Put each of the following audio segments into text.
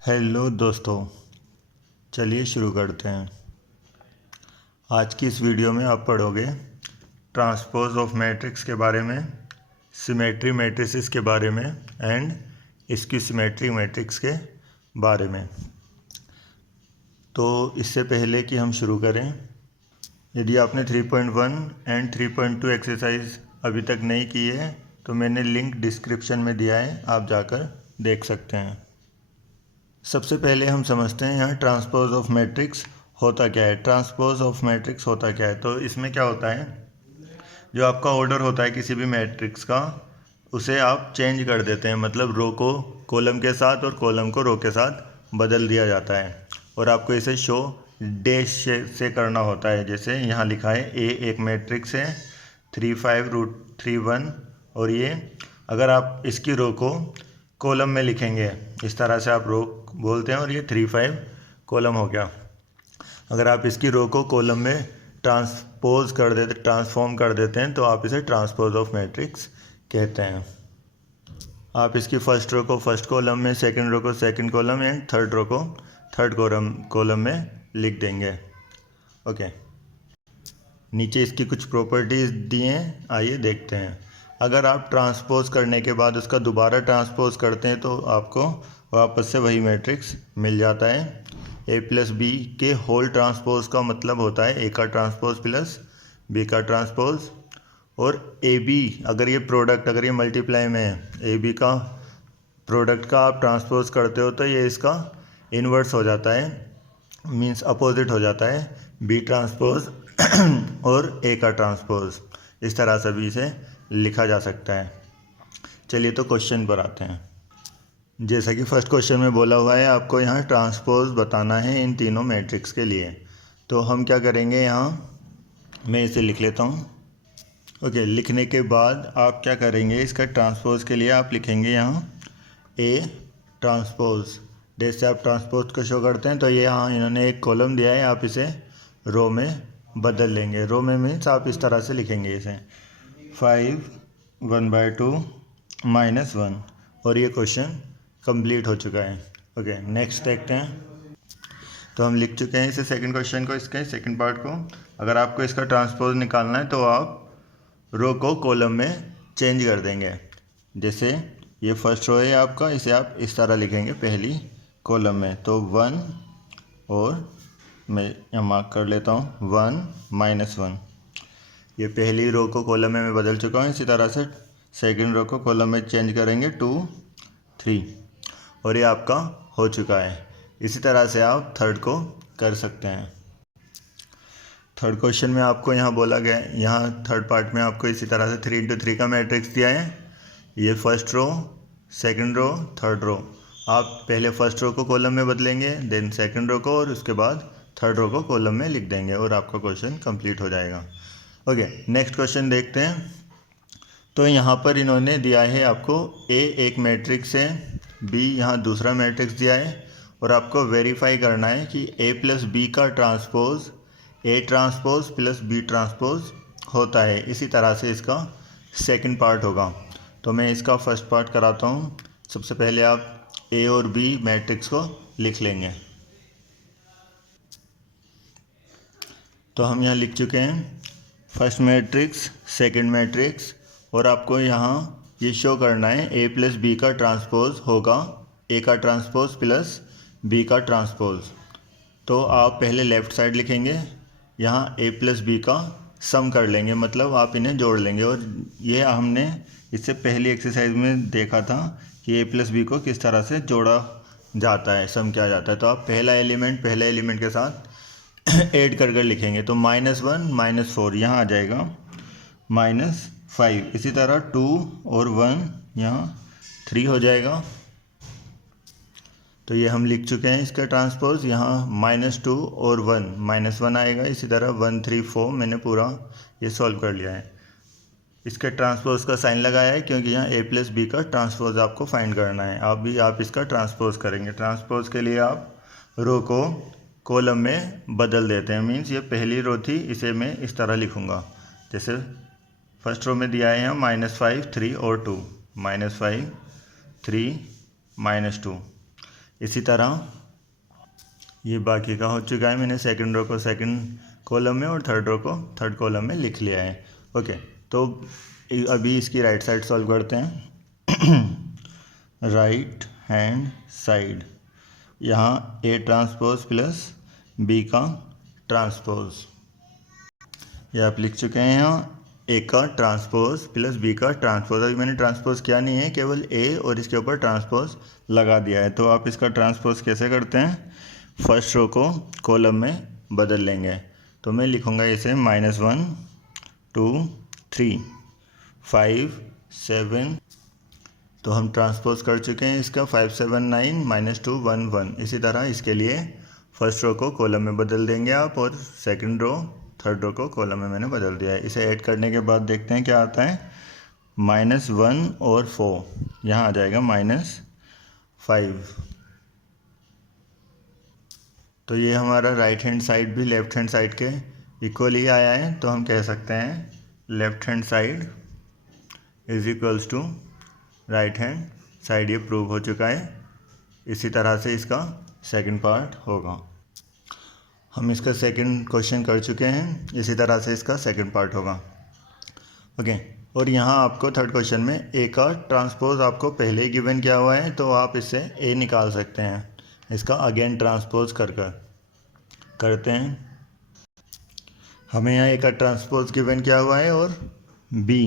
Hello दोस्तों, चलिए शुरू करते हैं। आज की इस वीडियो में आप पढ़ोगे ट्रांसपोज ऑफ मैट्रिक्स के बारे में, सिमेट्री मैट्रिसेस के बारे में एंड इसकी सिमेट्री मैट्रिक्स के बारे में। तो इससे पहले कि हम शुरू करें, यदि आपने 3.1 एंड 3.2 एक्सरसाइज अभी तक नहीं की है तो मैंने लिंक डिस्क्रिप्शन में दिया है, आप जाकर देख सकते हैं। सबसे पहले हम समझते हैं यहाँ ट्रांसपोज ऑफ मैट्रिक्स होता क्या है। ट्रांसपोज ऑफ मैट्रिक्स होता क्या है, तो इसमें क्या होता है, जो आपका ऑर्डर होता है किसी भी मैट्रिक्स का, उसे आप चेंज कर देते हैं। मतलब रो को कॉलम के साथ और कॉलम को रो के साथ बदल दिया जाता है और आपको इसे शो डैश से करना होता है। जैसे यहाँ लिखा है ए एक मैट्रिक्स है 3 5 √3 1, और ये अगर आप इसकी रो को कॉलम में लिखेंगे, इस तरह से आप रो बोलते हैं और ये 3 5 कॉलम हो गया। अगर आप इसकी रो को कॉलम में ट्रांसफॉर्म कर देते हैं तो आप इसे ट्रांसपोज ऑफ मैट्रिक्स कहते हैं। आप इसकी फर्स्ट रो को फर्स्ट कॉलम में, सेकंड रो को second column and third row को थर्ड कॉलम में लिख देंगे। ओके, नीचे इसकी कुछ प्रॉपर्टीज़ दी हैं, आइए देखते हैं। अगर आप ट्रांसपोज करने के बाद उसका दोबारा ट्रांसपोज करते हैं तो आपको वापस से वही मैट्रिक्स मिल जाता है। ए प्लस बी के होल ट्रांसपोज का मतलब होता है ए का ट्रांसपोज प्लस बी का ट्रांसपोज, और ए बी अगर ये मल्टीप्लाई में है, ए बी का प्रोडक्ट का आप ट्रांसपोज करते हो तो ये इसका इन्वर्स हो जाता है, मीन्स अपोजिट हो जाता है, बी ट्रांसपोज और ए का ट्रांसपोज। इस तरह से भी इसे लिखा जा सकता है। चलिए तो क्वेश्चन पर आते हैं। जैसा कि फर्स्ट क्वेश्चन में बोला हुआ है, आपको यहाँ ट्रांसपोज बताना है इन तीनों मैट्रिक्स के लिए। तो हम क्या करेंगे, यहाँ मैं इसे लिख लेता हूँ। ओके, लिखने के बाद आप क्या करेंगे, इसका ट्रांसपोज के लिए आप लिखेंगे यहाँ ए ट्रांसपोज। जैसे आप ट्रांसपोज को शो करते हैं तो ये यहाँ इन्होंने एक कॉलम दिया है, आप इसे रो में बदल लेंगे। रो में मीन्स आप इस तरह से लिखेंगे इसे 5 1/2 -1, और ये क्वेश्चन कंप्लीट हो चुका है। ओके, नेक्स्ट देखते हैं। तो हम लिख चुके हैं इसे सेकंड क्वेश्चन को, इसके सेकंड पार्ट को। अगर आपको इसका ट्रांसपोज निकालना है तो आप रो को कॉलम में चेंज कर देंगे। जैसे ये फर्स्ट रो है आपका, इसे आप इस तरह लिखेंगे पहली कॉलम में, तो 1, और मैं यहाँ मार्क कर लेता हूँ 1 -1। ये पहली रो को कॉलम में मैं बदल चुका हूँ। इसी तरह से सेकंड रो को कॉलम में चेंज करेंगे 2 3, और ये आपका हो चुका है। इसी तरह से आप थर्ड को कर सकते हैं। थर्ड क्वेश्चन में आपको यहाँ बोला गया है, यहाँ थर्ड पार्ट में आपको इसी तरह से 3 × 3 का मैट्रिक्स दिया है। ये first row, second row, third row. आप पहले फर्स्ट रो को कॉलम में बदलेंगे, देन सेकंड रो को, और उसके बाद थर्ड रो को कॉलम में लिख देंगे और आपका क्वेश्चन कंप्लीट हो जाएगा। ओके, नेक्स्ट क्वेश्चन देखते हैं। तो यहाँ पर इन्होंने दिया है आपको ए एक मैट्रिक्स है, बी यहाँ दूसरा मैट्रिक्स दिया है, और आपको वेरीफाई करना है कि ए प्लस बी का transpose A transpose plus B transpose होता है। इसी तरह से इसका सेकंड पार्ट होगा। तो मैं इसका फर्स्ट पार्ट कराता हूँ। सबसे पहले आप ए और बी मैट्रिक्स को लिख लेंगे। तो हम यहाँ लिख चुके हैं फर्स्ट मैट्रिक्स, सेकंड मैट्रिक्स, और आपको यहाँ ये शो करना है ए प्लस बी का ट्रांसपोज होगा ए का ट्रांसपोज प्लस बी का ट्रांसपोज। तो आप पहले लेफ़्ट साइड लिखेंगे, यहाँ ए प्लस बी का सम कर लेंगे, मतलब आप इन्हें जोड़ लेंगे। और ये हमने इससे पहली एक्सरसाइज में देखा था कि ए प्लस बी को किस तरह से जोड़ा जाता है, सम किया जाता है। तो आप पहले एलिमेंट के साथ ऐड कर लिखेंगे। तो -1 -4 यहाँ आ जाएगा, -5। इसी तरह 2 और 1 यहाँ 3 हो जाएगा। तो ये हम लिख चुके हैं इसका ट्रांसपोज। यहाँ -2 और 1 -1 आएगा। इसी तरह 1 3 4 मैंने पूरा ये सॉल्व कर लिया है। इसके ट्रांसपोज का साइन लगाया है क्योंकि यहाँ ए प्लस बी का ट्रांसपोज आपको फाइंड करना है। आप इसका ट्रांसपोज करेंगे। ट्रांसपोज के लिए आप रो को कॉलम में बदल देते हैं, मीन्स ये पहली रो थी, इसे मैं इस तरह लिखूँगा। जैसे फर्स्ट रो में दिया है यहाँ -5 3 और 2, -5 3 -2। इसी तरह ये बाकी का हो चुका है, मैंने सेकंड रो को सेकंड कॉलम में और थर्ड रो को थर्ड कॉलम में लिख लिया है। ओके, तो अभी इसकी राइट साइड सॉल्व करते हैं। राइट हैंड साइड, यहाँ ए ट्रांसपोज प्लस बी का ट्रांसपोज, ये आप लिख चुके हैं। यहाँ ए का ट्रांसपोज प्लस बी का ट्रांसपोज, अभी मैंने ट्रांसपोज किया नहीं है, केवल ए और इसके ऊपर ट्रांसपोज लगा दिया है। तो आप इसका ट्रांसपोज कैसे करते हैं, फर्स्ट रो को कॉलम में बदल लेंगे। तो मैं लिखूँगा इसे -1 2 3 5 7, तो हम ट्रांसपोज कर चुके हैं इसका 5 7 9 -2 1 1। इसी तरह इसके लिए फर्स्ट रो को कॉलम में बदल देंगे आप, और सेकंड रो थर्ड रो को कॉलम में मैंने बदल दिया है। इसे ऐड करने के बाद देखते हैं क्या आता है, -1 और 4, यहाँ आ जाएगा -5। तो ये हमारा राइट हैंड साइड भी लेफ्ट हैंड साइड के इक्वल ही आया है। तो हम कह सकते हैं left hand side is equals to right hand side, ये प्रूव हो चुका है। इसी तरह से इसका सेकंड पार्ट होगा। हम इसका सेकंड क्वेश्चन कर चुके हैं, इसी तरह से इसका सेकंड पार्ट होगा। ओके, और यहाँ आपको थर्ड क्वेश्चन में ए का ट्रांसपोज आपको पहले ही गिवन किया हुआ है, तो आप इससे ए निकाल सकते हैं। इसका अगेन ट्रांसपोज करते हैं। हमें यहाँ ए का ट्रांसपोज गिवन किया हुआ है और बी,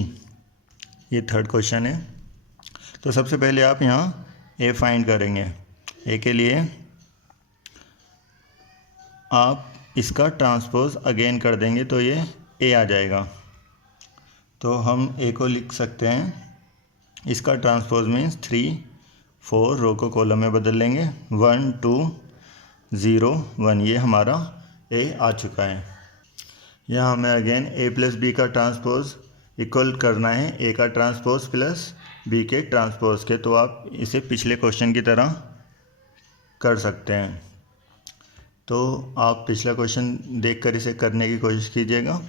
ये थर्ड क्वेश्चन है। तो सबसे पहले आप यहाँ ए फाइंड करेंगे। ए के लिए आप इसका ट्रांसपोज अगेन कर देंगे तो ये ए आ जाएगा। तो हम ए को लिख सकते हैं, इसका ट्रांसपोज मीन्स 3 4, रो को कॉलम में बदल लेंगे 1 2 0 1, ये हमारा ए आ चुका है। यहाँ हमें अगेन ए प्लस बी का ट्रांसपोज इक्वल करना है ए का ट्रांसपोज प्लस बी के ट्रांसपोज के। तो आप इसे पिछले क्वेश्चन की तरह कर सकते हैं। तो आप पिछला क्वेश्चन देखकर इसे करने की कोशिश कीजिएगा।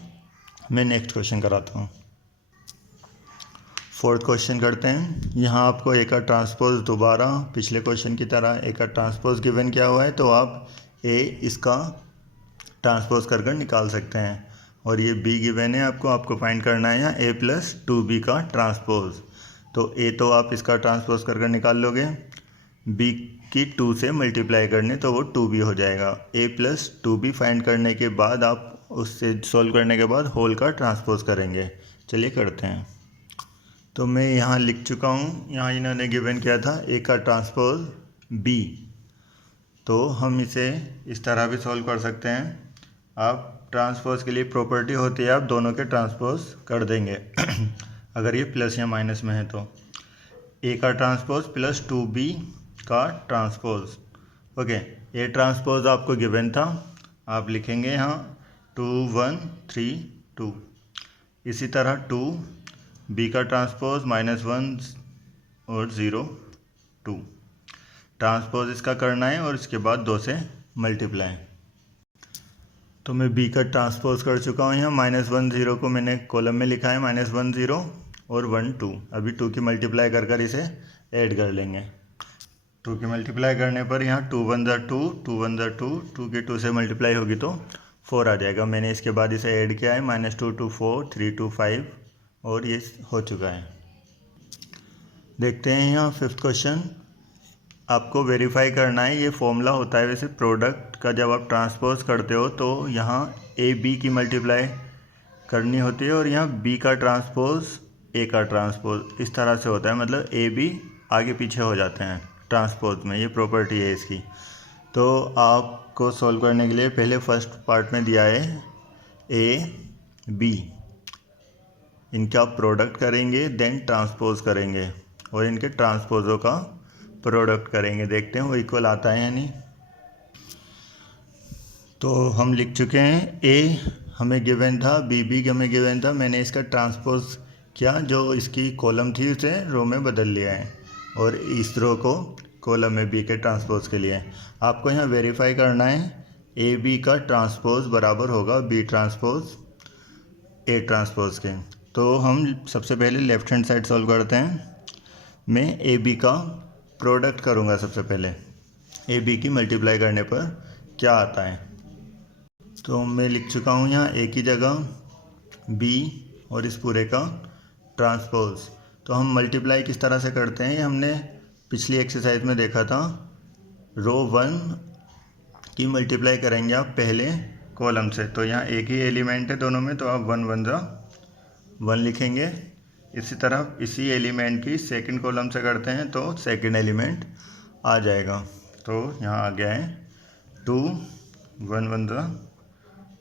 मैं नेक्स्ट क्वेश्चन कराता हूँ। फोर्थ क्वेश्चन करते हैं। यहाँ आपको ए का ट्रांसपोज दोबारा पिछले क्वेश्चन की तरह ए का ट्रांसपोज गिवन किया हुआ है, तो आप ए इसका ट्रांसपोज कर निकाल सकते हैं। और ये बी गिवन है, आपको फाइंड करना है यहाँ ए प्लस 2b का ट्रांसपोज। तो ए तो आप इसका ट्रांसपोज कर निकाल लोगे, बी की 2 से मल्टीप्लाई करने तो वो 2b हो जाएगा। ए प्लस 2b फाइंड करने के बाद आप उससे सॉल्व करने के बाद होल का ट्रांसपोज करेंगे। चलिए करते हैं। तो मैं यहाँ लिख चुका हूँ, यहाँ इन्होंने गिवन किया था ए का ट्रांसपोज बी, तो हम इसे इस तरह भी सॉल्व कर सकते हैं। आप ट्रांसपोज के लिए प्रॉपर्टी होती है, आप दोनों के ट्रांसपोज कर देंगे अगर ये प्लस या माइनस में है तो। ए का ट्रांसपोज प्लस 2b का ट्रांसपोज। ओके, ए ट्रांसपोज आपको गिवन था, आप लिखेंगे यहाँ 2 1 3 2। इसी तरह 2 बी का ट्रांसपोज -1 और 0 2, ट्रांसपोज इसका करना है और इसके बाद 2 से मल्टीप्लाई। तो मैं बी का ट्रांसपोज कर चुका हूँ। यहाँ -1 0 को मैंने कॉलम में लिखा है, -1 0 और 1 2। अभी 2 की मल्टीप्लाई कर इसे ऐड कर लेंगे। 2 की मल्टीप्लाई करने पर यहाँ 2 1 2 2 1 2, 2 की 2 से मल्टीप्लाई होगी तो 4 आ जाएगा। मैंने इसके बाद इसे ऐड किया है, -2 2 4 3 2 5, और ये हो चुका है। देखते हैं यहाँ फिफ्थ क्वेश्चन। आपको वेरीफाई करना है, ये फॉर्मूला होता है वैसे प्रोडक्ट का, जब आप ट्रांसपोज करते हो तो यहाँ ए बी की मल्टीप्लाई करनी होती है और यहाँ बी का ट्रांसपोज ए का ट्रांसपोज इस तरह से होता है, मतलब ए बी आगे पीछे हो जाते हैं ट्रांसपोज में, ये प्रॉपर्टी है इसकी। तो आपको सॉल्व करने के लिए पहले फर्स्ट पार्ट में दिया है ए बी, इनका प्रोडक्ट करेंगे देन ट्रांसपोज करेंगे और इनके ट्रांसपोजों का प्रोडक्ट करेंगे। देखते हैं वो इक्वल आता है या नहीं। तो हम लिख चुके हैं, ए हमें गिवन था, बी हमें गिवन था, मैंने इसका ट्रांसपोज किया, जो इसकी कॉलम थी उसे रो में बदल लिया है और इस रो को कॉलम में बी के ट्रांसपोज के लिए। आपको यहाँ वेरीफाई करना है ए बी का ट्रांसपोज बराबर होगा बी ट्रांसपोज ए ट्रांसपोज के। तो हम सबसे पहले लेफ़्ट हैंड साइड सॉल्व करते हैं। मैं ए बी का प्रोडक्ट करूँगा सबसे पहले। ए बी की मल्टीप्लाई करने पर क्या आता है। तो मैं लिख चुका हूँ यहाँ ए की जगह बी और इस पूरे का ट्रांसपोज। तो हम मल्टीप्लाई किस तरह से करते हैं, ये हमने पिछली एक्सरसाइज में देखा था। रो 1 की मल्टीप्लाई करेंगे आप पहले कॉलम से, तो यहाँ एक ही एलिमेंट है दोनों में, तो आप 1 1 जा 1 लिखेंगे। इसी तरह इसी एलिमेंट की सेकंड कॉलम से करते हैं तो सेकंड एलिमेंट आ जाएगा। तो यहाँ आ गया है 2 1 1 जा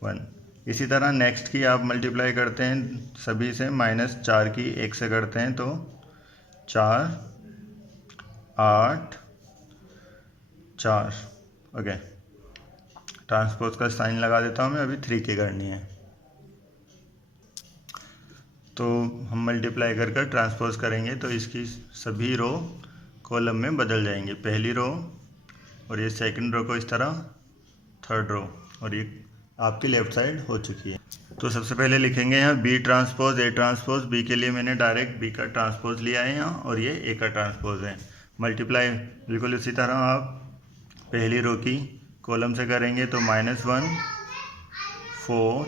1। इसी तरह नेक्स्ट की आप मल्टीप्लाई करते हैं सभी से, -4 की 1 से करते हैं तो 4 8 4। ओके, ट्रांसपोज का साइन लगा देता हूँ मैं, अभी 3 की करनी है। तो हम मल्टीप्लाई कर कर ट्रांसपोज करेंगे तो इसकी सभी रो कॉलम में बदल जाएंगे। पहली रो और ये सेकंड रो को इस तरह, थर्ड रो, और ये आपकी लेफ़्ट साइड हो चुकी है। तो सबसे पहले लिखेंगे यहाँ B transpose A transpose. B के लिए मैंने डायरेक्ट बी का ट्रांसपोज लिया है यहाँ, और ये ए का ट्रांसपोज है। मल्टीप्लाई बिल्कुल इसी तरह आप पहली रो की कॉलम से करेंगे तो -1 4।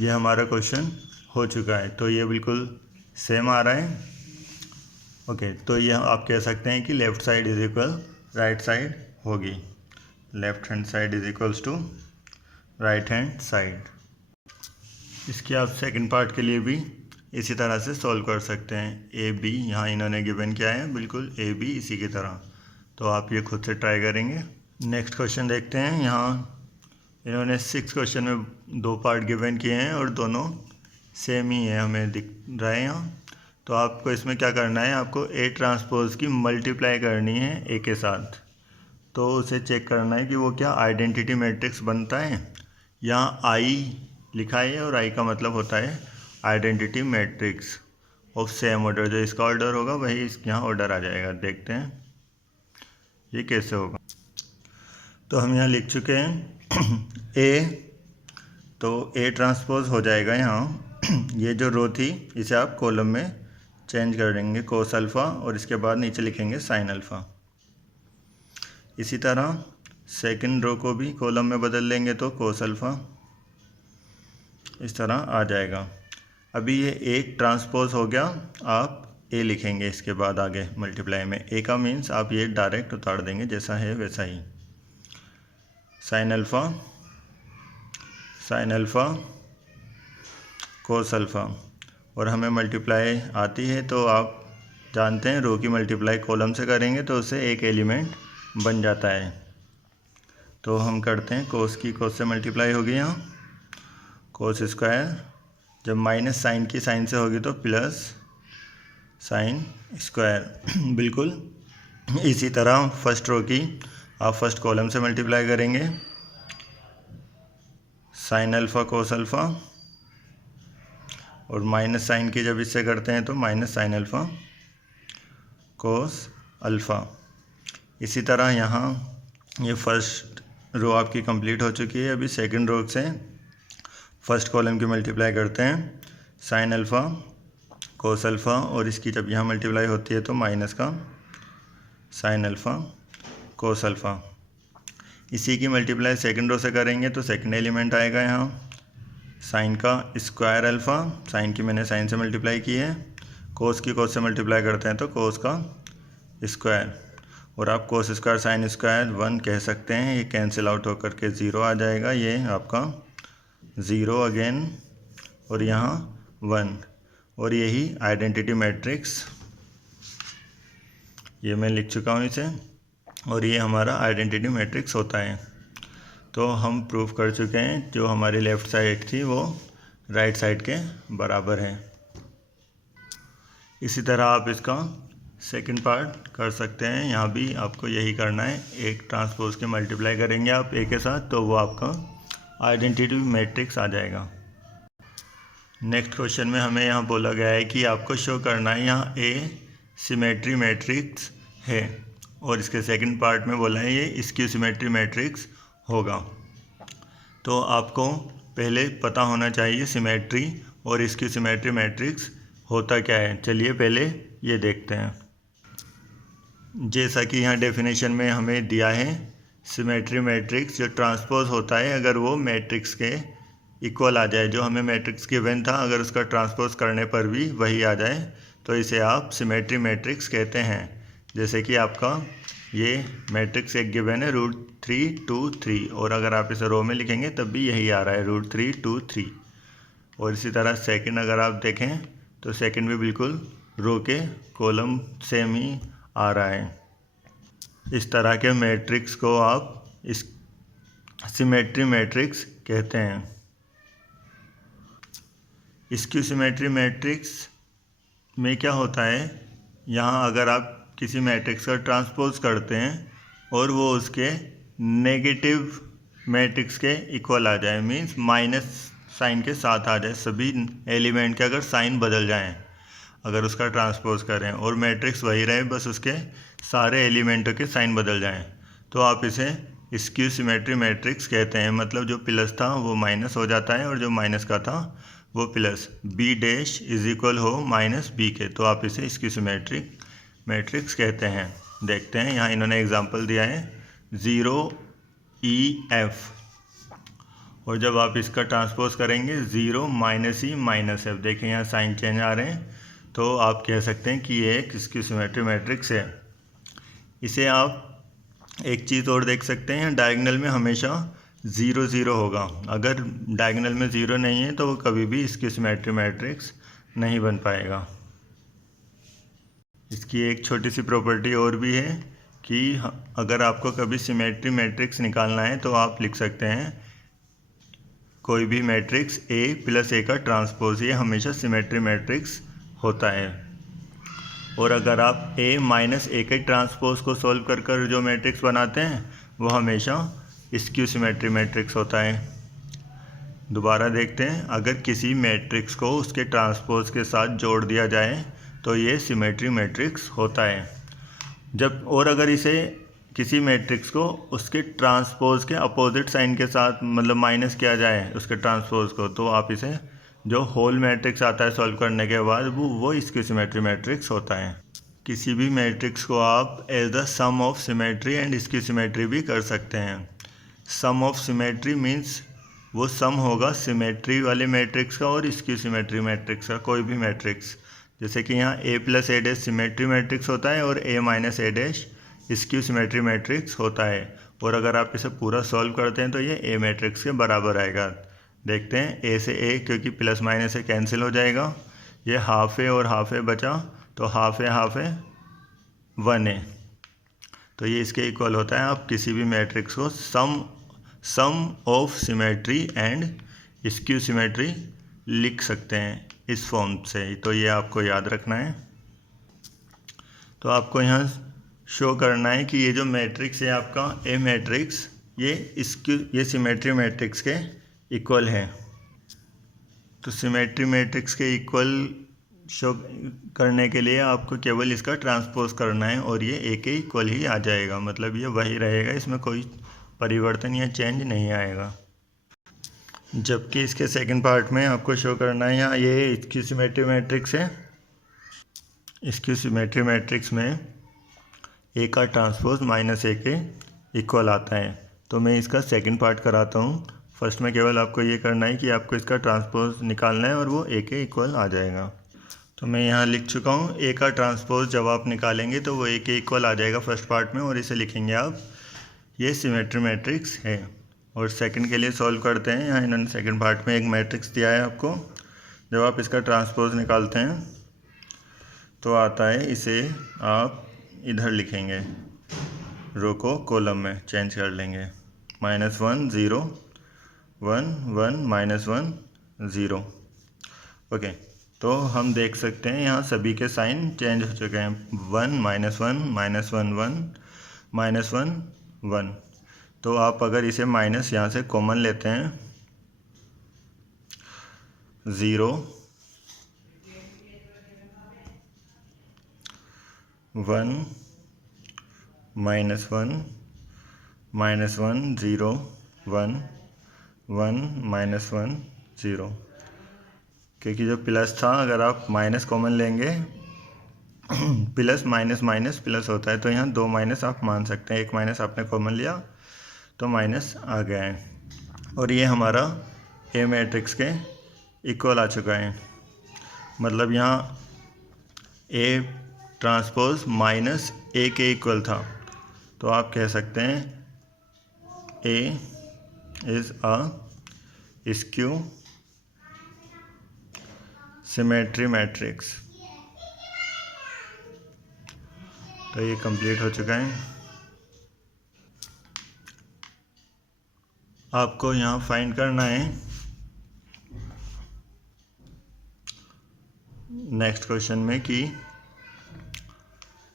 ये हमारा क्वेश्चन हो चुका है, तो ये बिल्कुल सेम आ रहा है। ओके, तो ये आप कह सकते हैं कि left side is equal right side होगी। Left hand side is equals to right hand side. इसके आप सेकंड पार्ट के लिए भी इसी तरह से सॉल्व कर सकते हैं। ए बी यहाँ इन्होंने गिवन किया है, बिल्कुल ए बी इसी की तरह, तो आप ये खुद से ट्राई करेंगे। नेक्स्ट क्वेश्चन देखते हैं। यहाँ इन्होंने 6 क्वेश्चन में 2 पार्ट गिवन किए हैं और दोनों सेम ही है, हमें दिख रहा है यहाँ। तो आपको इसमें क्या करना है, आपको ए ट्रांसपोज की मल्टीप्लाई करनी है ए के साथ। तो उसे चेक करना है कि वो क्या आइडेंटिटी मैट्रिक्स बनता है। यहाँ आई लिखा है और आई का मतलब होता है identity matrix of same order. जो इसका ऑर्डर होगा वही इसके यहाँ ऑर्डर आ जाएगा। देखते हैं ये कैसे होगा। तो हम यहाँ लिख चुके हैं ए, तो ए ट्रांसपोज हो जाएगा यहाँ। ये जो रो थी इसे आप कॉलम में चेंज कर देंगे कोस अल्फ़ा, और इसके बाद नीचे लिखेंगे साइन अल्फ़ा। इसी तरह सेकंड रो को भी कॉलम में बदल लेंगे तो कोस अल्फ़ा इस तरह आ जाएगा। अभी ये एक ट्रांसपोज हो गया, आप ए लिखेंगे इसके बाद आगे मल्टीप्लाई में। ए का मीन्स आप ये डायरेक्ट उतार देंगे, जैसा है वैसा ही। साइन अल्फ़ा कोस अल्फ़ा, और हमें मल्टीप्लाई आती है तो आप जानते हैं रो की मल्टीप्लाई कॉलम से करेंगे तो उससे एक एलिमेंट बन जाता है। तो हम करते हैं कोस की कोस से मल्टीप्लाई होगी यहाँ, कोस स्क्वायर। जब माइनस साइन की साइन से होगी तो प्लस साइन स्क्वायर। बिल्कुल इसी तरह फर्स्ट रो की आप फर्स्ट कॉलम से मल्टीप्लाई करेंगे, साइन अल्फ़ा कोस अल्फ़ा, और माइनस साइन की जब इससे करते हैं तो minus sine alpha cos alpha. इसी तरह यहाँ ये फर्स्ट रो आपकी कंप्लीट हो चुकी है। अभी सेकंड रो से फर्स्ट कॉलम की मल्टीप्लाई करते हैं, साइन अल्फ़ा कोस अल्फ़ा, और इसकी जब यहाँ मल्टीप्लाई होती है तो माइनस का साइन अल्फ़ा कोस अल्फ़ा। इसी की मल्टीप्लाई सेकंड रो से करेंगे तो सेकंड एलिमेंट आएगा यहाँ साइन का स्क्वायर अल्फ़ा। साइन की मैंने साइन से मल्टीप्लाई की है, कोस की कोस से मल्टीप्लाई करते हैं तो कोस का स्क्वायर, और आप कोस स्क्वायर साइन स्क्वायर 1 कह सकते हैं। ये कैंसिल आउट होकर के 0 आ जाएगा, ये आपका 0 अगेन, और यहाँ 1, और यही आइडेंटिटी मैट्रिक्स, ये मैं लिख चुका हूँ इसे, और ये हमारा आइडेंटिटी मैट्रिक्स होता है। तो हम प्रूफ कर चुके हैं जो हमारी लेफ़्ट साइड थी वो राइट साइड के बराबर है। इसी तरह आप इसका सेकंड पार्ट कर सकते हैं। यहाँ भी आपको यही करना है, एक ट्रांसपोज के मल्टीप्लाई करेंगे आप ए के साथ तो वो आपका आइडेंटिटी मैट्रिक्स आ जाएगा। नेक्स्ट क्वेश्चन में हमें यहाँ बोला गया है कि आपको शो करना है यहाँ ए सिमेट्री मैट्रिक्स है, और इसके सेकंड पार्ट में बोला है ये स्क्यू सिमेट्री मैट्रिक्स होगा। तो आपको पहले पता होना चाहिए सिमेट्री और स्क्यू सिमेट्री मैट्रिक्स होता क्या है। चलिए पहले ये देखते हैं। जैसा कि यहाँ डेफिनेशन में हमें दिया है, सिमेट्री मैट्रिक्स जो ट्रांसपोज होता है अगर वो मैट्रिक्स के इक्वल आ जाए, जो हमें मैट्रिक्स गिवन था अगर उसका ट्रांसपोज करने पर भी वही आ जाए तो इसे आप सिमेट्री मैट्रिक्स कहते हैं। जैसे कि आपका ये मैट्रिक्स एक गिवन है √3 2 3, और अगर आप इसे रो में लिखेंगे तब भी यही आ रहा है √3 2 3। और इसी तरह सेकंड अगर आप देखें तो सेकंड भी बिल्कुल रो के कॉलम सेम ही आ रहा है। इस तरह के मैट्रिक्स को आप इस सिमेट्री मैट्रिक्स कहते हैं। स्क्यू सिमेट्री मैट्रिक्स में क्या होता है, यहाँ अगर आप किसी मैट्रिक्स का ट्रांसपोज करते हैं और वो उसके नेगेटिव मैट्रिक्स के इक्वल आ जाए, मीन्स माइनस साइन के साथ आ जाए, सभी एलिमेंट के अगर साइन बदल जाएं अगर उसका ट्रांसपोज करें और मैट्रिक्स वही रहे, बस उसके सारे एलिमेंटों के साइन बदल जाएं, तो आप इसे स्क्यू सिमेट्री मैट्रिक्स कहते हैं। मतलब जो प्लस था वो माइनस हो जाता है और जो माइनस का था वो plus, B dash is equal हो माइनस बी के, तो आप इसे स्क्यू सिमेट्री मैट्रिक्स कहते हैं। देखते हैं यहाँ इन्होंने एग्जांपल दिया है 0 EF, और जब आप इसका ट्रांसपोज करेंगे 0 -E-F, देखें यहाँ साइन चेंज आ रहे हैं, तो आप कह सकते हैं कि ये एक स्क्यू सिमेट्री मैट्रिक्स है। इसे आप एक चीज़ और देख सकते हैं, डायगोनल में हमेशा 0 0 होगा। अगर डायगोनल में 0 नहीं है तो वो कभी भी स्क्यू सिमेट्री मैट्रिक्स नहीं बन पाएगा। इसकी एक छोटी सी प्रॉपर्टी और भी है कि अगर आपको कभी सिमेट्री मैट्रिक्स निकालना है तो आप लिख सकते हैं कोई भी मैट्रिक्स A + A का ट्रांसपोज, ये हमेशा सिमेट्री मैट्रिक्स होता है। और अगर आप A - A के ट्रांसपोज को सॉल्व कर कर जो मैट्रिक्स बनाते हैं वो हमेशा स्क्यू सिमेट्री मैट्रिक्स होता है। दोबारा देखते हैं, अगर किसी मैट्रिक्स को उसके ट्रांसपोज के साथ जोड़ दिया जाए तो ये सिमेट्री मैट्रिक्स होता है। जब और अगर इसे किसी मैट्रिक्स को उसके ट्रांसपोज के अपोजिट साइन के साथ मतलब माइनस किया जाए उसके ट्रांसपोज को, तो आप इसे जो होल मैट्रिक्स आता है सॉल्व करने के बाद वो स्क्यू सिमेट्री मैट्रिक्स होता है। किसी भी मैट्रिक्स को आप as the sum of symmetry and skew symmetry भी कर सकते हैं। सम ऑफ सिमेट्री मीन्स वो सम होगा सिमेट्री वाले मैट्रिक्स का और स्क्यू सिमेट्री मैट्रिक्स का, कोई भी मैट्रिक्स। जैसे कि यहाँ A + A' सिमेट्री मैट्रिक्स होता है और A - A' skew symmetry matrix होता है। और अगर आप इसे पूरा सॉल्व करते हैं तो ये A मैट्रिक्स के बराबर आएगा। देखते हैं A से A, क्योंकि प्लस माइनस से कैंसिल हो जाएगा, ये हाफ A और हाफ A बचा, तो हाफ A 1 A, तो ये इसके इक्वल होता है। आप किसी भी मैट्रिक्स को sum of symmetry and skew symmetry लिख सकते हैं इस फॉर्म से, तो ये आपको याद रखना है। तो आपको यहाँ शो करना है कि ये जो मैट्रिक्स है आपका A मैट्रिक्स, ये सिमेट्री मैट्रिक्स के इक्वल है। तो सिमेट्री मैट्रिक्स के इक्वल शो करने के लिए आपको केवल इसका ट्रांसपोज करना है और ये A के इक्वल ही आ जाएगा, मतलब ये वही रहेगा, इसमें कोई परिवर्तन या चेंज नहीं आएगा। जबकि इसके सेकंड पार्ट में आपको शो करना है यहाँ ये स्क्यू सिमेट्री मैट्रिक्स है। स्क्यू सिमेट्री मैट्रिक्स में A का ट्रांसपोज -A के इक्वल आता है। तो मैं इसका सेकंड पार्ट कराता हूँ। फर्स्ट में केवल आपको ये करना है कि आपको इसका ट्रांसपोज निकालना है और वो A के इक्वल आ जाएगा। तो मैं यहाँ लिख चुका हूँ, A का ट्रांसपोज जब आप निकालेंगे तो वो A के इक्वल आ जाएगा फर्स्ट पार्ट में, और इसे लिखेंगे आप ये सिमेट्री मैट्रिक्स है। और सेकंड के लिए सॉल्व करते हैं। यहाँ इन्होंने सेकंड पार्ट में एक मैट्रिक्स दिया है आपको, जब आप इसका ट्रांसपोज निकालते हैं तो आता है, इसे आप इधर लिखेंगे, रो को कॉलम में चेंज कर लेंगे, -1 0 1 1 -1 0। ओके, तो हम देख सकते हैं यहाँ सभी के साइन चेंज हो चुके हैं, 1 -1 -1 1 -1 1। तो आप अगर इसे माइनस यहाँ से कॉमन लेते हैं, 0 1 -1 -1 0 1 1 -1 0, क्योंकि जो प्लस था अगर आप माइनस कॉमन लेंगे प्लस माइनस माइनस प्लस होता है, तो यहाँ 2 माइनस आप मान सकते हैं, 1 माइनस आपने कॉमन लिया तो माइनस आ गया है। और ये हमारा ए मैट्रिक्स के इक्वल आ चुका है, मतलब यहाँ ए ट्रांसपोज माइनस ए के इक्वल था, तो आप कह सकते हैं ए is a skew symmetry matrix. तो ये कंप्लीट हो चुका है। आपको यहाँ फाइंड करना है नेक्स्ट क्वेश्चन में कि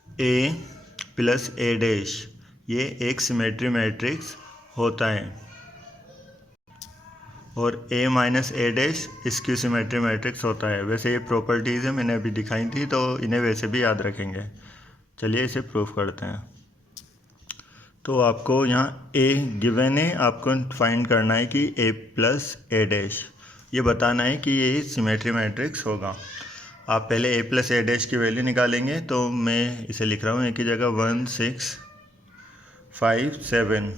ए प्लस ए डैश ये एक सिमेट्री मैट्रिक्स होता है और ए माइनस ए डैश स्क्यू सिमेट्री मैट्रिक्स होता है। वैसे ये प्रॉपर्टीज़ है, मैंने अभी दिखाई थी, तो इन्हें वैसे भी याद रखेंगे। चलिए इसे प्रूफ करते हैं। तो आपको यहाँ ए गिवन है, आपको फाइंड करना है कि ए प्लस ए डैश, ये बताना है कि ये सिमेट्री मैट्रिक्स होगा। आप पहले ए प्लस ए डैश की वैल्यू निकालेंगे, तो मैं इसे लिख रहा हूँ एक ही जगह 1 6 5 7।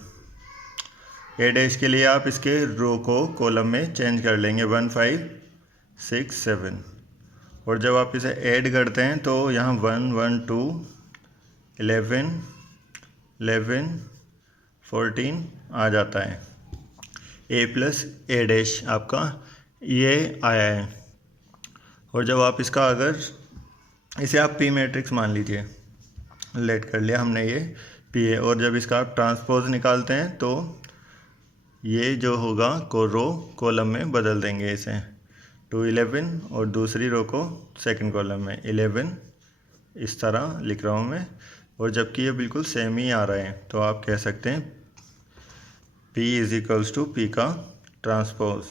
ए डैश के लिए आप इसके रो को कॉलम में चेंज कर लेंगे 1 5 6 7, और जब आप इसे ऐड करते हैं तो यहाँ 1 1 2 11 11 14 आ जाता है। ए प्लस ए डैश आपका ये आया है। और जब आप इसका अगर इसे आप पी मैट्रिक्स मान लीजिए, लेट कर लिया हमने ये पी है, और जब इसका आप ट्रांसपोज निकालते हैं तो ये जो होगा को रो कॉलम में बदल देंगे इसे 2 11, और दूसरी रो को सेकंड कॉलम में 11, इस तरह लिख रहा हूँ मैं। और जबकि ये बिल्कुल सेम ही आ रहा है, तो आप कह सकते हैं P is equals to P का ट्रांसपोज।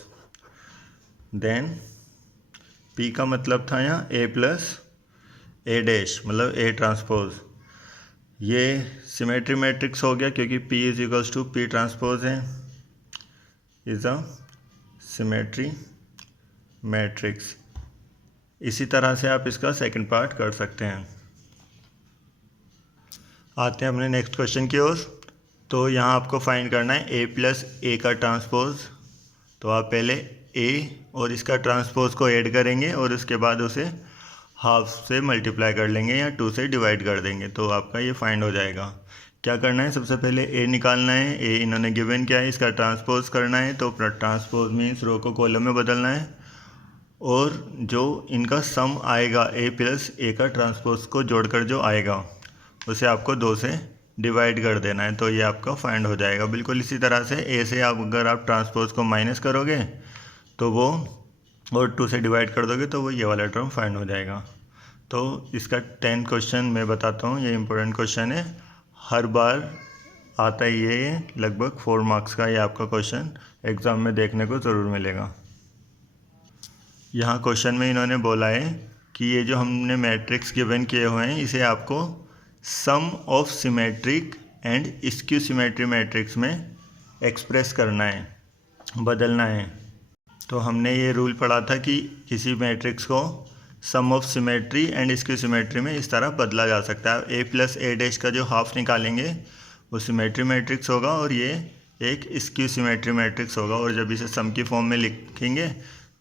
देन P का मतलब था यहाँ A प्लस ए डैश, मतलब A ट्रांसपोज। ये सिमेट्री मैट्रिक्स हो गया क्योंकि P is equals to P transpose है, इज़ अ सिमेट्री मैट्रिक्स। इसी तरह से आप इसका सेकंड पार्ट कर सकते हैं। आते हैं अपने नेक्स्ट क्वेश्चन की ओर। तो यहाँ आपको फाइंड करना है ए प्लस ए का ट्रांसपोज। तो आप पहले ए और इसका ट्रांसपोज को ऐड करेंगे और उसके बाद उसे हाफ से मल्टीप्लाई कर लेंगे या 2 से डिवाइड कर देंगे, तो आपका ये फाइंड हो जाएगा। क्या करना है, सबसे पहले ए निकालना है। ए इन्होंने गिवन किया है, इसका ट्रांसपोज करना है, तो ट्रांसपोज मीन्स रो को कॉलम में बदलना है, और जो इनका सम आएगा ए प्लस ए का ट्रांसपोज को जोड़कर जो आएगा उसे आपको 2 से डिवाइड कर देना है, तो ये आपका फाइंड हो जाएगा। बिल्कुल इसी तरह से ए से आप अगर आप ट्रांसपोज को माइनस करोगे तो वो, और 2 से डिवाइड कर दोगे तो वो ये वाला टर्म फाइंड हो जाएगा। तो इसका 10th क्वेश्चन मैं बताता हूँ, ये इंपॉर्टेंट क्वेश्चन है, हर बार आता ही ये लगभग 4 मार्क्स का ये आपका क्वेश्चन एग्ज़ाम में देखने को ज़रूर मिलेगा। यहाँ क्वेश्चन में इन्होंने बोला है कि ये जो हमने मैट्रिक्स गिवन किए हुए हैं इसे आपको sum of symmetric and skew symmetry matrix में एक्सप्रेस करना है, बदलना है। तो हमने ये रूल पढ़ा था कि किसी मैट्रिक्स को sum of symmetry and skew symmetry में इस तरह बदला जा सकता है। ए प्लस ए डैश का जो हाफ निकालेंगे वो सिमेट्री मैट्रिक्स होगा और ये एक स्क्यू सिमेट्री मैट्रिक्स होगा, और जब इसे सम की फॉर्म में लिखेंगे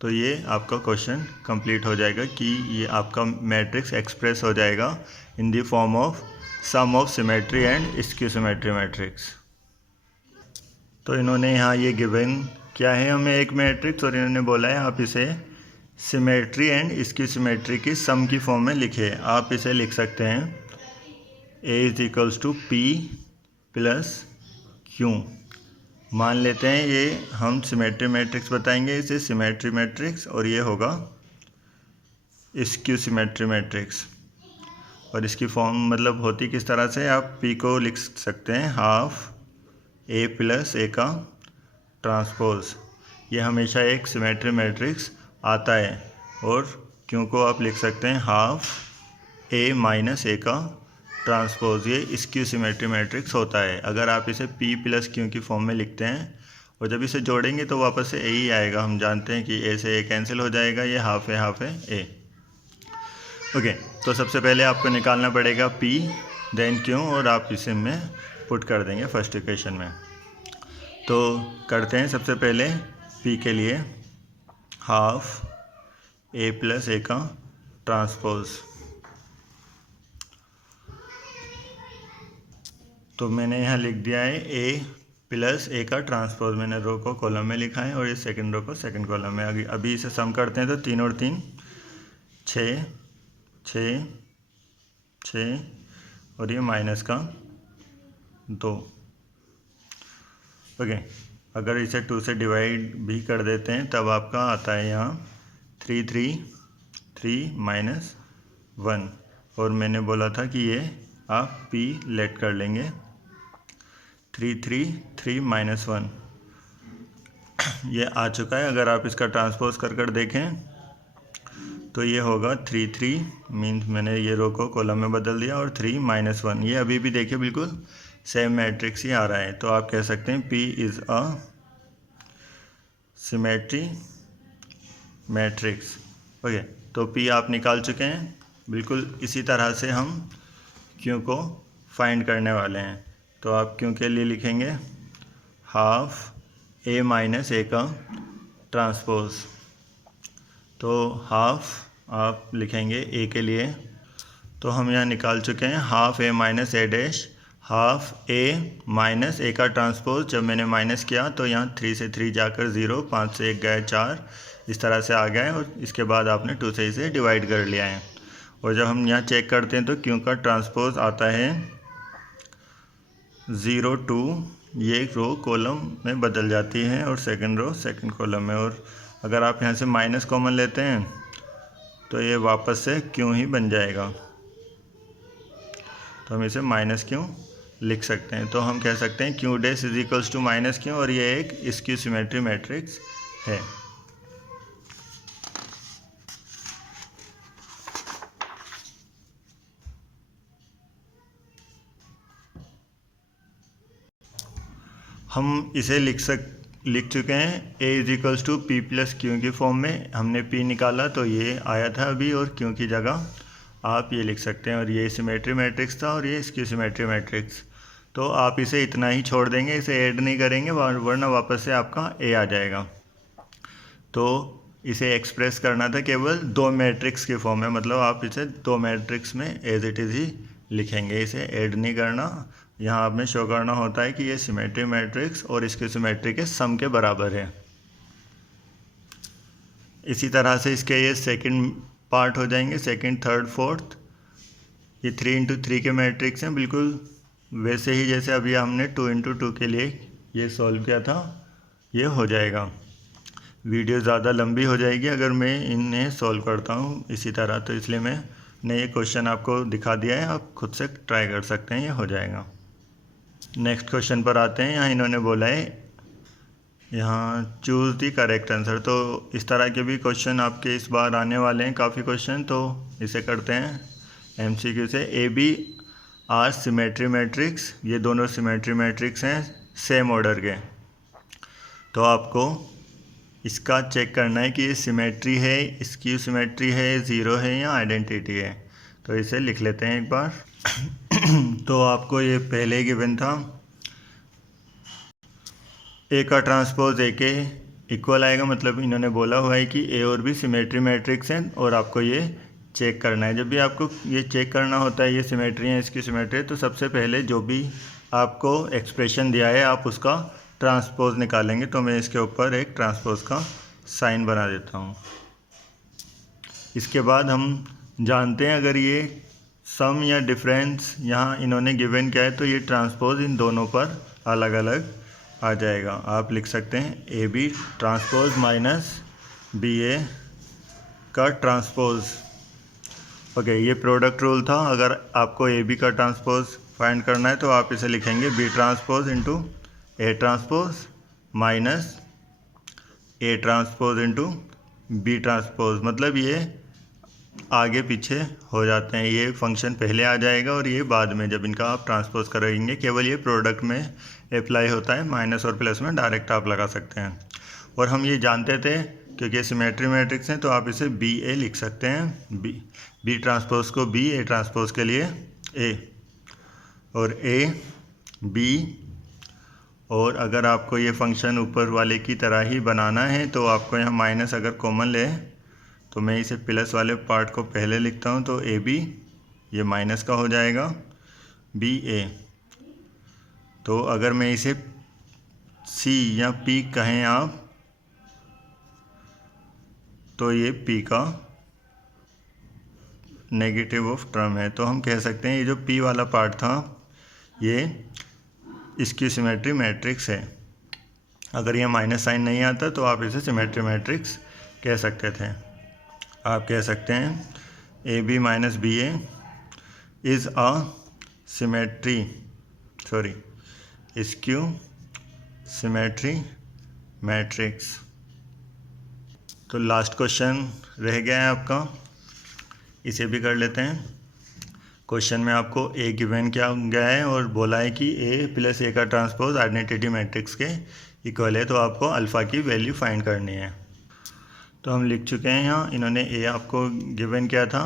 तो ये आपका क्वेश्चन कंप्लीट हो जाएगा कि ये आपका मैट्रिक्स एक्सप्रेस हो जाएगा in the form of sum of symmetry and skew symmetry matrix. तो इन्होंने यहाँ ये गिवन क्या है हमें एक मैट्रिक्स, और इन्होंने बोला है आप इसे सिमेट्री एंड स्क्यू सिमेट्री की सम की फॉर्म में लिखे। आप इसे लिख सकते हैं A is equals to P plus Q. मान लेते हैं ये हम सिमेट्री मैट्रिक्स बताएंगे इसे सिमेट्री मैट्रिक्स, और ये होगा स्क्यू सिमेट्री मैट्रिक्स। और इसकी फॉर्म मतलब होती किस तरह से, आप पी को लिख सकते हैं हाफ ए प्लस ए का ट्रांसपोज, ये हमेशा एक सिमेट्री मैट्रिक्स आता है, और क्यू को आप लिख सकते हैं हाफ ए माइनस ए का ट्रांसपोज, ये स्क्यू सिमेट्री मैट्रिक्स होता है। अगर आप इसे पी प्लस क्यू की फॉर्म में लिखते हैं और जब इसे जोड़ेंगे तो वापस से ए ही आएगा। हम जानते हैं कि ए से ए कैंसिल हो जाएगा, ये हाफ है ए। ओके, तो सबसे पहले आपको निकालना पड़ेगा P देन Q और आप इसे में पुट कर देंगे फर्स्ट इक्वेशन में। तो करते हैं सबसे पहले P के लिए हाफ A प्लस A का ट्रांसपोज। तो मैंने यहाँ लिख दिया है A प्लस A का ट्रांसपोज, मैंने रो को कॉलम में लिखा है और ये सेकंड रो को सेकंड कॉलम में। अभी इसे सम करते हैं तो 3 और 3 6 6 6 और ये माइनस का 2। ओके, अगर इसे 2 से डिवाइड भी कर देते हैं तब आपका आता है यहाँ 3 3 3 माइनस 1। और मैंने बोला था कि ये आप P लेट कर लेंगे 3 3 3 माइनस 1, ये आ चुका है। अगर आप इसका ट्रांसपोज कर देखें तो ये होगा 3 3 मीन्स मैंने ये रो को कॉलम में बदल दिया और 3 माइनस 1, ये अभी भी देखिए बिल्कुल सेम मैट्रिक्स ही आ रहा है। तो आप कह सकते हैं P is a symmetry matrix. Okay, तो P आप निकाल चुके हैं। बिल्कुल इसी तरह से हम Q को फाइंड करने वाले हैं। तो आप Q के लिए लिखेंगे हाफ A माइनस A का ट्रांसपोज। तो हाफ आप लिखेंगे A के लिए, तो हम यहाँ निकाल चुके हैं half A minus A dash, half A minus A का ट्रांसपोज। जब मैंने माइनस किया तो यहाँ 3 से 3 जाकर 0, 5 से 1 गए 4, इस तरह से आ गया है। और इसके बाद आपने 2 से इसे डिवाइड कर लिया है। और जब हम यहाँ चेक करते हैं तो Q का ट्रांसपोज आता है 0 2, ये रो कॉलम में बदल जाती है और सेकंड रो सेकंड कॉलम में। और अगर आप यहाँ से माइनस कॉमन लेते हैं तो ये वापस से Q ही बन जाएगा। तो हम इसे माइनस Q लिख सकते हैं। तो हम कह सकते हैं Q dash is equals to minus Q, और ये एक स्क्यू सिमेट्री मैट्रिक्स है। हम इसे लिख चुके हैं A is equals to P plus Q की फॉर्म में। हमने P निकाला तो ये आया था अभी, और Q की जगह आप ये लिख सकते हैं। और ये सिमेट्री मैट्रिक्स था और ये स्क्यू सिमेट्री मैट्रिक्स। तो आप इसे इतना ही छोड़ देंगे, इसे ऐड नहीं करेंगे, वरना वापस से आपका A आ जाएगा। तो इसे एक्सप्रेस करना था केवल 2 मैट्रिक्स की फॉर्म में, मतलब आप इसे 2 मैट्रिक्स में एज इट इज़ ही लिखेंगे, इसे ऐड नहीं करना। यहाँ आपने शो करना होता है कि ये सिमेट्री मैट्रिक्स और इसके सिमेट्री के सम के बराबर है। इसी तरह से इसके ये सेकंड पार्ट हो जाएंगे, सेकंड थर्ड फोर्थ। ये 3 इंटू 3 के मैट्रिक्स हैं, बिल्कुल वैसे ही जैसे अभी हमने 2 इंटू 2 के लिए ये सॉल्व किया था, ये हो जाएगा। वीडियो ज़्यादा लंबी हो जाएगी अगर मैं इन्हें सॉल्व करता हूँ इसी तरह, तो इसलिए मैंने ये क्वेश्चन आपको दिखा दिया है, आप खुद से ट्राई कर सकते हैं, ये हो जाएगा। नेक्स्ट क्वेश्चन पर आते हैं। यहाँ इन्होंने बोला है यहाँ चूज़ दी करेक्ट आंसर। तो इस तरह के भी क्वेश्चन आपके इस बार आने वाले हैं काफ़ी क्वेश्चन, तो इसे करते हैं MCQ से। AB आर सिमेट्री मैट्रिक्स, ये दोनों सिमेट्री मैट्रिक्स हैं सेम ऑर्डर के। तो आपको इसका चेक करना है कि ये सिमेट्री है, स्क्यू सिमेट्री है, ज़ीरो है या आइडेंटिटी है। तो इसे लिख लेते हैं एक बार। तो आपको ये पहले ही गिवन था, A का ट्रांसपोज A के इक्वल आएगा, मतलब इन्होंने बोला हुआ है कि A और B सिमेट्री मैट्रिक्स हैं और आपको ये चेक करना है। जब भी आपको ये चेक करना होता है ये सिमेट्री है इसकी सिमेट्री है, तो सबसे पहले जो भी आपको एक्सप्रेशन दिया है आप उसका ट्रांसपोज निकालेंगे। तो मैं इसके ऊपर एक ट्रांसपोज का साइन बना देता हूँ। इसके बाद हम जानते हैं अगर ये सम या डिफरेंस यहाँ इन्होंने गिवन किया है तो ये ट्रांसपोज इन दोनों पर अलग अलग आ जाएगा। आप लिख सकते हैं AB ट्रांसपोज माइनस BA का ट्रांसपोज। ओके, ये प्रोडक्ट रूल था। अगर आपको AB का ट्रांसपोज फाइंड करना है तो आप इसे लिखेंगे B transpose into A transpose minus A transpose into B transpose. मतलब ये आगे पीछे हो जाते हैं, ये फंक्शन पहले आ जाएगा और ये बाद में जब इनका आप ट्रांसपोज करेंगे। केवल ये प्रोडक्ट में अप्लाई होता है, माइनस और प्लस में डायरेक्ट आप लगा सकते हैं। और हम ये जानते थे क्योंकि सिमेट्री मैट्रिक्स हैं तो आप इसे BA लिख सकते हैं। बी ट्रांसपोज को बी, ए ट्रांसपोज के लिए ए, और ए बी। और अगर आपको ये फंक्शन ऊपर वाले की तरह ही बनाना है तो आपको यहाँ माइनस अगर कॉमन ले तो मैं इसे प्लस वाले पार्ट को पहले लिखता हूँ, तो ए बी ये माइनस का हो जाएगा, बी ए। तो अगर मैं इसे सी या पी कहें आप, तो ये पी का नेगेटिव ऑफ टर्म है। तो हम कह सकते हैं ये जो पी वाला पार्ट था ये इसकी सिमेट्री मैट्रिक्स है। अगर ये माइनस साइन नहीं आता तो आप इसे सिमेट्री मैट्रिक्स कह सकते थे। आप कह सकते हैं A B minus B A is a skew symmetry matrix. तो लास्ट क्वेश्चन रह गया है आपका, इसे भी कर लेते हैं। क्वेश्चन में आपको ए गिवन किया गया है और बोला है कि ए प्लस ए का ट्रांसपोज आइडेंटिटी मैट्रिक्स के इक्वल है, तो आपको अल्फ़ा की वैल्यू फाइंड करनी है। तो हम लिख चुके हैं यहाँ, इन्होंने ए आपको गिवन किया था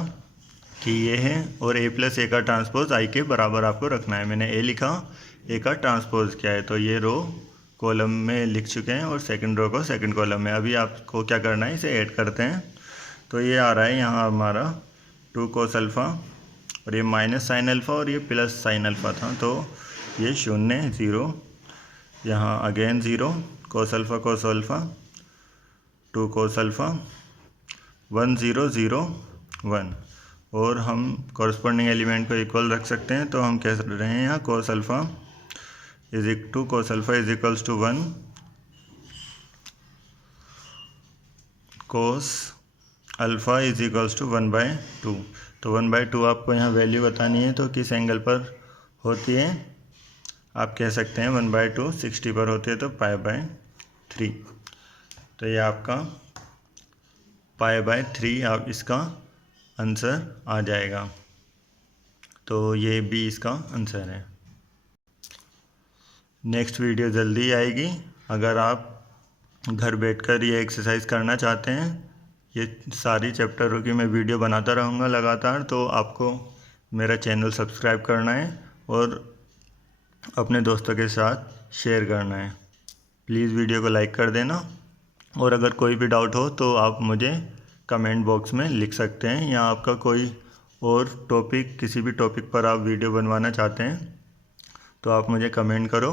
कि ये है, और ए प्लस ए का ट्रांसपोज आई के बराबर आपको रखना है। मैंने ए लिखा, ए का ट्रांसपोज क्या है, तो ये रो कॉलम में लिख चुके हैं और सेकंड रो को सेकंड कॉलम में। अभी आपको क्या करना है, इसे ऐड करते हैं। तो ये आ रहा है यहाँ हमारा 2 cos अल्फ़ा, और ये माइनस साइन अल्फ़ा और ये प्लस साइन अल्फ़ा था, तो ये 0 0, यहाँ again 0, cos alpha 2 cos alpha 1 0 0 1। और हम कॉरस्पॉन्डिंग एलिमेंट को इक्वल रख सकते हैं, तो हम कह रहे हैं यहाँ cos alpha is equals to 1, cos alpha is equals to 1/2। तो 1/2 आपको यहाँ वैल्यू बतानी है, तो किस एंगल पर होती है आप कह सकते हैं 1/2 60 पर होती है, तो π/3। तो ये आपका π/3 आप इसका आंसर आ जाएगा। तो ये भी इसका आंसर है। नेक्स्ट वीडियो जल्दी आएगी। अगर आप घर बैठकर ये एक्सरसाइज करना चाहते हैं, ये सारी चैप्टरों की मैं वीडियो बनाता रहूँगा लगातार, तो आपको मेरा चैनल सब्सक्राइब करना है और अपने दोस्तों के साथ शेयर करना है। प्लीज़ वीडियो को लाइक कर देना, और अगर कोई भी डाउट हो तो आप मुझे कमेंट बॉक्स में लिख सकते हैं, या आपका कोई और टॉपिक, किसी भी टॉपिक पर आप वीडियो बनवाना चाहते हैं तो आप मुझे कमेंट करो,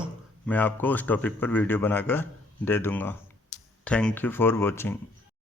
मैं आपको उस टॉपिक पर वीडियो बनाकर दे दूँगा। Thank you for watching.